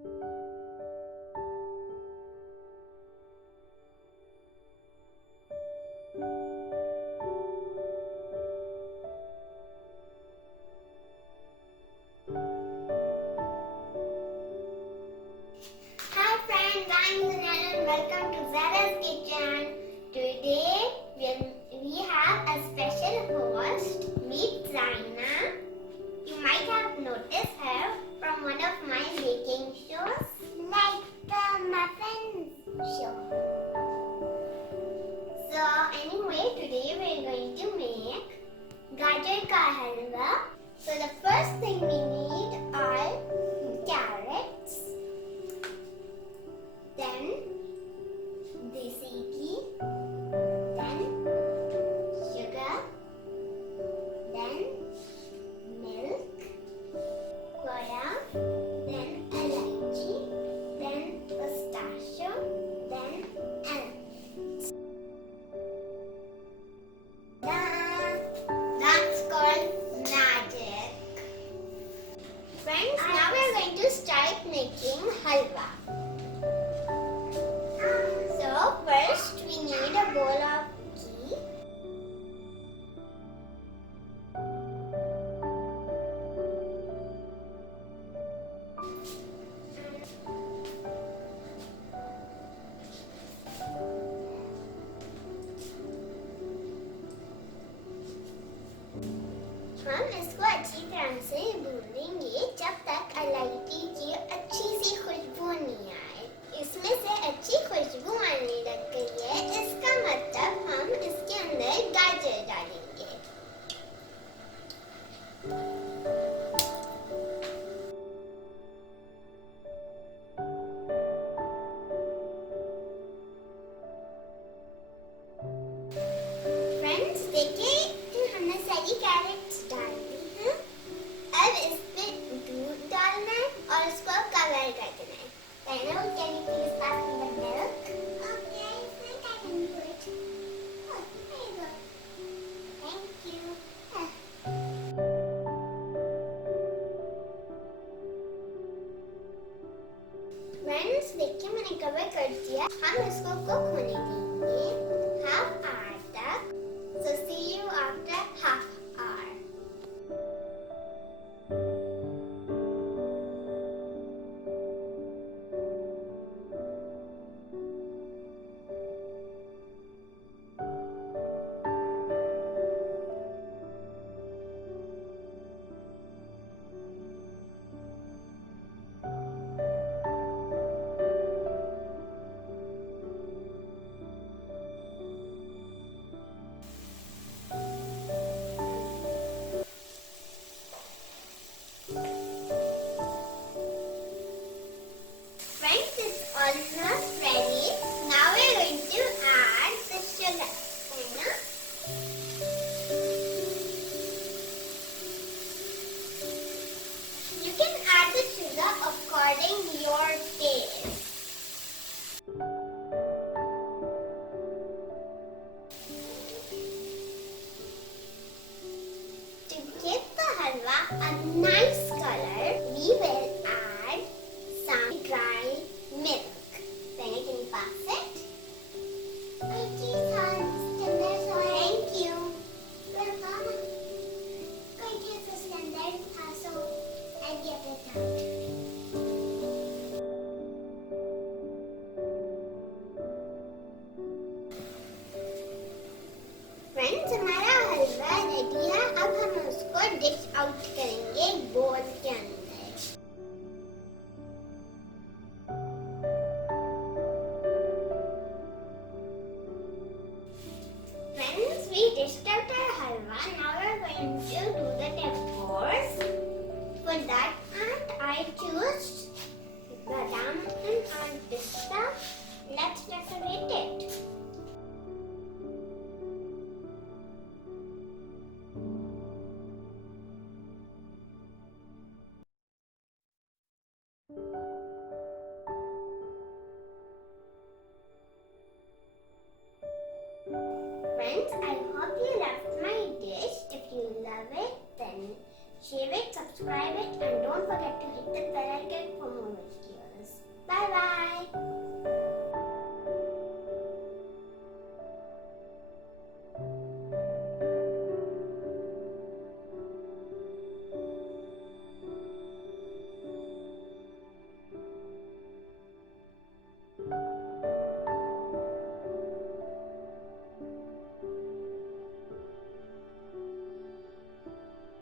Hi friends, I'm Zanel and welcome to Zara's Kitchen. Today we have a special host, meet Zaina. You might have noticed her from one of my baking shows, like the muffin show. So anyway, today we're going to make gajar ka halwa. So the first thing we need are carrots, then desi ghee, then sugar, then milk, khoya, then elaichi, then pistachio, then almonds. That's called magic. Friends, now we're going to start making halwa. So first we need a bowl of ghee. हम इसको अच्छी तरह से भूनेंगे जब तक इलायची की अच्छी सी खुशबू नहीं आए। इसमें से अच्छी खुशबू आने लग गई है, इसका मतलब हम इसके अंदर गाजर डालेंगे। फ्रेंड्स देखिए, हमने सारी कैरेट्स डाल दी हैं। अब इसमें दूध डालना है और इसको कवर कर देना है। Dino, can you please pass me the milk? Okay, I think I can do it. Oh, there you go. Thank you. Friends, देखिए मैंने कवर कर दिया। हम इसको कुक होने देंगे हाफ आवर तक। So see you after half hour. Friends, it's almost ready. Now we're going to add the sugar. You can add the sugar according to your taste. To give the halwa a nice color, we will add some dry milk. Penny, can you pass it? Thank you. Friends, हमारा हलवा ready है। अब हम उसको dish out करेंगे बोल के अंदर। Friends, we dished out our halwa. Now we're going to do the decors. For that, I choose badam and pista. Let's decorate it.